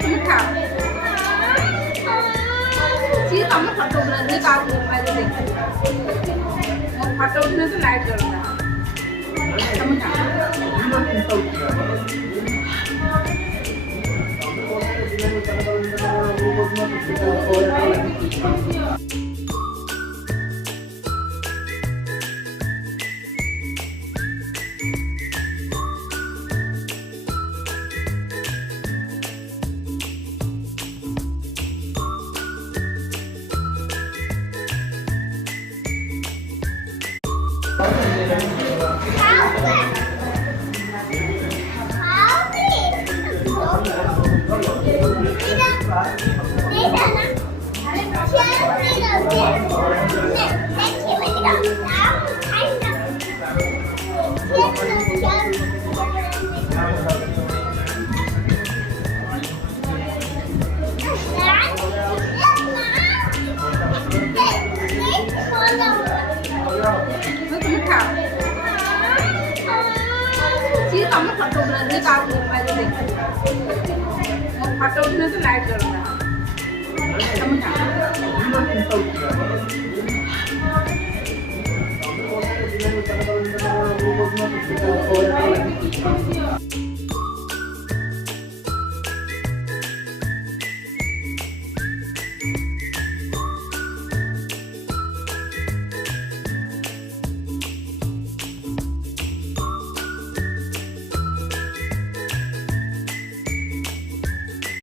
তুমি খাও ସିଏ ତମ ଫଟୋ ଉଠୁନାହାନ୍ତି କାହାକୁ ମୋବାଇଲ ଦେଖି ମୋ ଫଟୋ ଉଠୁନାହାନ୍ତି ଲାଇଟ୍ ଜଳୁନା ତମେ তুমি খাও ସିଏ ତମ ଫଟୋ ଉଠୁନାହାନ୍ତି କାହାକୁ ମୋବାଇଲ ଦେଖି ମୋ ଫଟୋ ଉଠୁନାହାନ୍ତି ଲାଇଟ୍ ଜଳୁନା ତମେ ଖାଅ